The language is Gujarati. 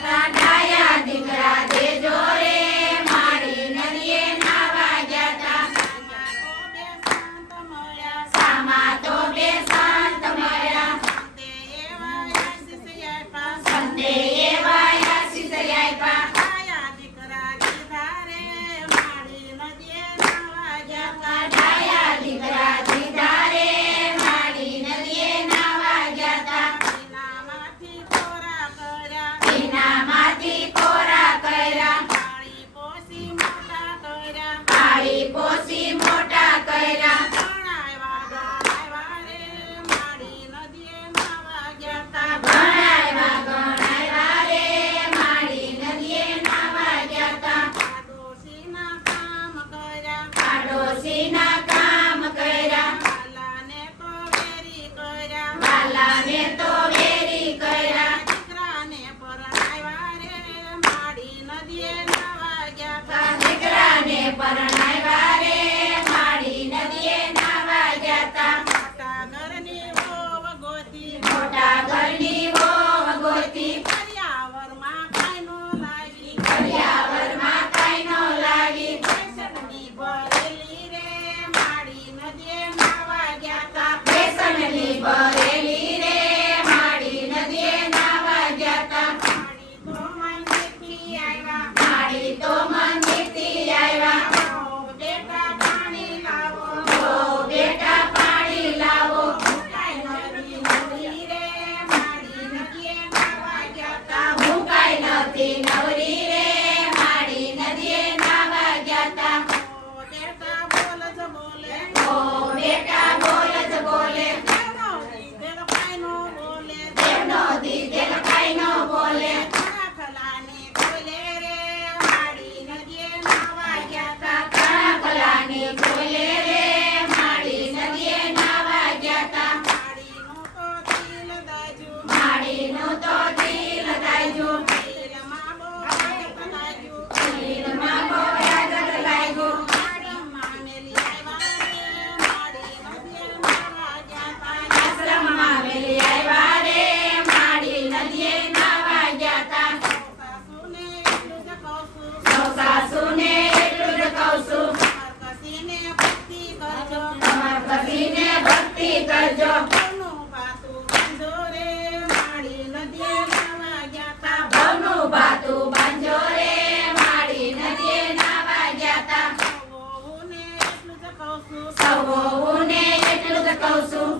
ગયા ડાયા દીકરા દેજો રે માડી નદીએ નાવા ગયા સામા તો બે સંત મળ્યા સંતે એવા આશીષ આપ્યા ડાયા દીકરા દીધા રે માડી નદીએ નાવા ગયા ડાયા દીકરા દીધા રે માડી નદીએ નાવા ગયા માંથી કોરા કર્યા પાળી પોસી મોટા કર્યા ગણાવ્યા રે માડી નદીએ નાવા ગયા પાડોશીના કામ કર્યા વાલાને તો વેરી કર્યા દીકરાને પરણાવ્યા રે માડી નદીએ નાવા ગયા મોટા ઘરની વહુ ગોતી કરિયાવરમાં કાંઈ નો લાગી બેસનની ભરેલી રે માડી નદીએ નાવા ગયા બેસનની ભરેલી રે માડી નદીએ નાવા ગયા માડી તો મંદિરથી આવ્યા બેટા પાણી લાવો મુકાઈ નથી નવરી રે માડી નદીએ નાવા ગયા ઓ બેટા બોલ જ બોલે દેવનો દીધેલ કાંઈ નો બોલે ખલાની બોલે રે માડી નદીએ નાવા ગયા ખલાની બોલે રે માડી નદીએ નાવા ગયા માડીનું તો દિલ દાજુ દિલમાં બહુ યાદ લાગ્યું આશ્રમમાં મેલી આવ્યા રે માડી નદીએ નાવા ગયા સૌ સાસુને એટલું જ કહું છું કમર કસીને ભક્તિ કરજો ભવનું ભાતું બાંધો રે માડી નદીએ નાવા ગયા સૌ વહુને એટલું જ કહું છું